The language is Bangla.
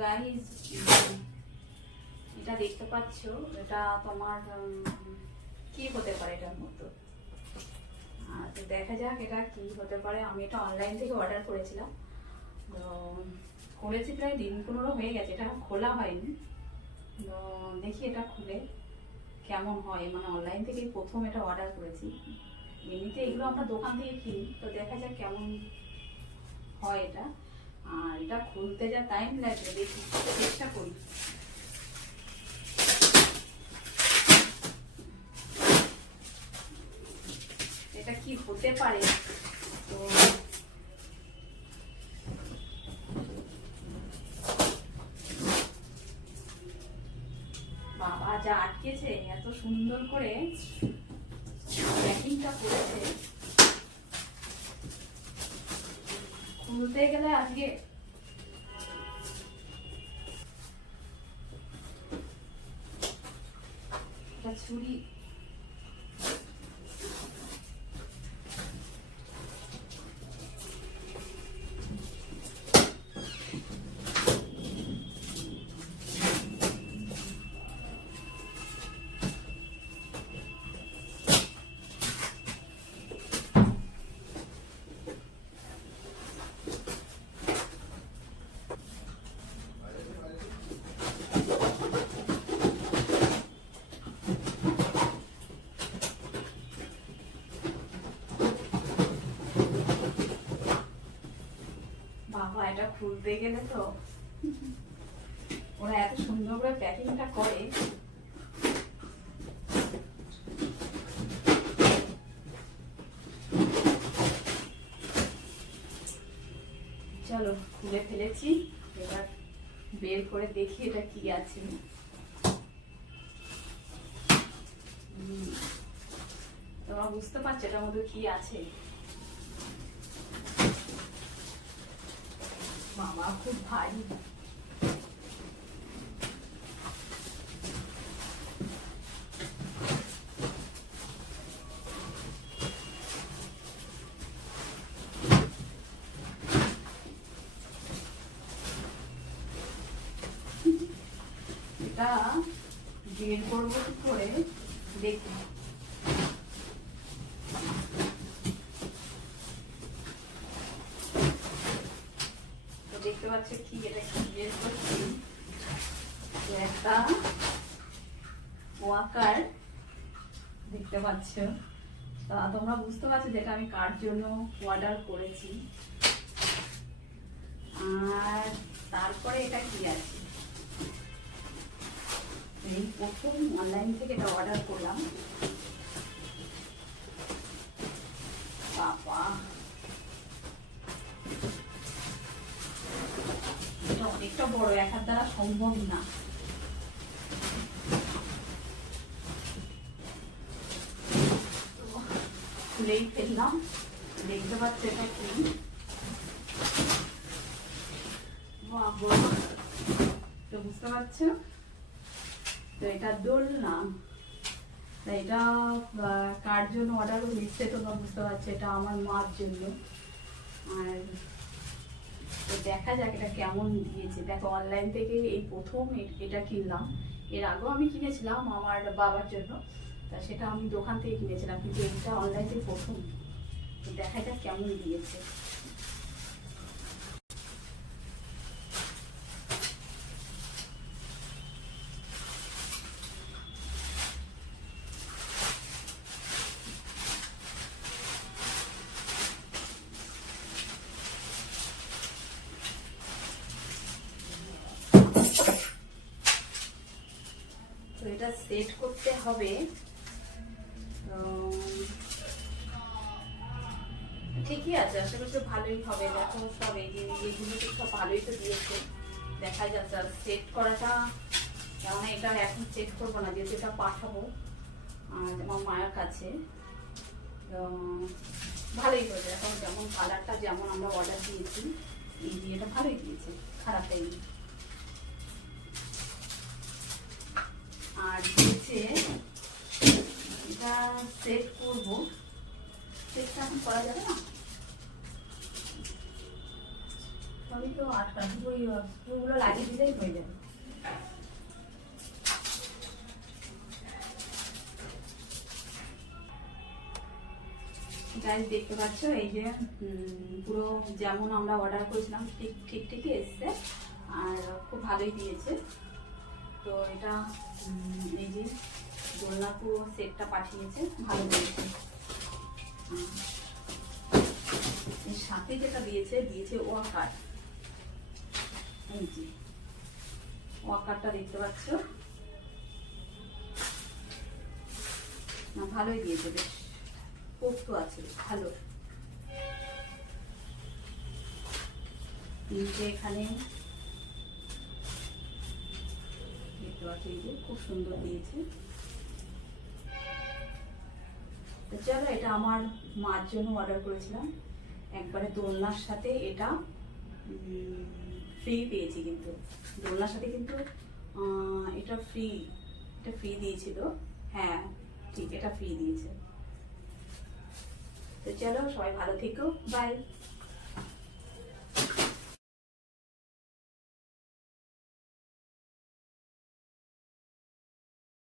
গাইস, এটা দেখতে পাচ্ছ, এটা তোমার কি হতে পারে এটার মতো। তো দেখা যাক এটা কি হতে পারে। আমি এটা অনলাইন থেকে অর্ডার করেছিলাম, তো করেছি প্রায় দিন 15 হয়ে গেছে, এটা খোলা হয়নি। তো দেখি এটা খুলে কেমন হয়, মানে অনলাইন থেকে প্রথম এটা অর্ডার করেছি। এমনিতে এগুলো আমরা দোকান থেকে কিনি, তো দেখা যাক কেমন হয় এটা। আর এটা খুলতে যা টাইম লাগবে, দেখি চেষ্টা করি। এটা কি হতে পারে। তো বাবা যা আটকেছে, এত সুন্দর করে প্যাকিংটা করেছে, খুলতে গেলে আজকে ছুরি বাবা এটা খুলতে গেলে তো ওরা এত সুন্দর করে প্যাকিংটা করে। চলো খুলে ফেলেছি, এবার বের করে দেখি এটা কি আছে। তোমরা বুঝতে পারছো এটার মধ্যে কি আছে। বাবা খুব ভারী। এটা বের করবো কি করে দেখি। দেখতে পাচ্ছ কি এটা কি বের করছি, একটা ওয়াকার দেখতে পাচ্ছ। তা তোমরা বুঝতে পারছো যেটা আমি কার জন্য অর্ডার করেছি। আর তারপরে এটা কি আছে, এই প্রথম অনলাইন থেকে এটা অর্ডার করলাম। বাবা এটা অনেকটা বড়, এক হাত দ্বারা সম্ভব না। খুলেই ফেললাম, দেখতে পাচ্ছ এটা কি। তো বুঝতে পারছো, তো এটা দোলনা। এটা কার জন্য অর্ডার করে নিচ্ছে তোমরা বুঝতে পারছো, এটা আমার মার জন্য। আর তো দেখা যাক এটা কেমন দিয়েছে। দেখো অনলাইন থেকে এই প্রথম এটা কিনলাম, এর আগেও আমি কিনেছিলাম আমার বাবার জন্য, তা সেটা আমি দোকান থেকে কিনেছিলাম, কিন্তু এটা অনলাইন থেকে প্রথম। তো দেখা যাক কেমন দিয়েছে। তো এটা সেট করতে হবে। ঠিকই আছে, আশা করছি ভালোই হবে। দেখো সব এইগুলো তো সব ভালোই তো দিয়েছে, দেখা যাচ্ছে। সেট করাটা কেমন, এটা এখন সেট করবো না, যেহেতু এটা পাঠাবো আমার মায়ের কাছে। তো ভালোই হয়েছে, এখন যেমন কালারটা যেমন আমরা অর্ডার দিয়েছি, এই বিয়েটা ভালোই দিয়েছে, খারাপ হয়নি। আর দিয়েছে এটা সেট করবো, সেটটা এখন করা যাবে না, তবে তো আটকানো, ওই স্ক্রুগুলো লাগিয়ে দিলেই হয়ে যাবে। গাইস দেখতে পাচ্ছ এই যে পুরো যেমন আমরা অর্ডার করেছিলাম ঠিক ঠিকই এসছে, আর খুব ভালোই দিয়েছে। তো এটা এই যে দোলনা পুরো সেটটা পাঠিয়েছে, ভালো দিয়েছে। এর সাথে যেটা দিয়েছে ওয়াকার, এই যে ওয়াকারটা দেখতে পাচ্ছ, না ভালোই দিয়েছে, বেশ পোক্ত আছে, ভালো। নিচে এখানে দেখতে পাচ্ছ এই যে খুব সুন্দর দিয়েছে। তো চলো, এটা আমার মার জন্য অর্ডার করেছিলাম, একবারে দোলনার সাথে এটা ফ্রি পেয়েছি, কিন্তু দোলনার সাথে কিন্তু এটা ফ্রি দিয়েছিল। হ্যাঁ ঠিক, এটা ফ্রি দিয়েছে। তো চলো, সবাই ভালো থেকো, বাই।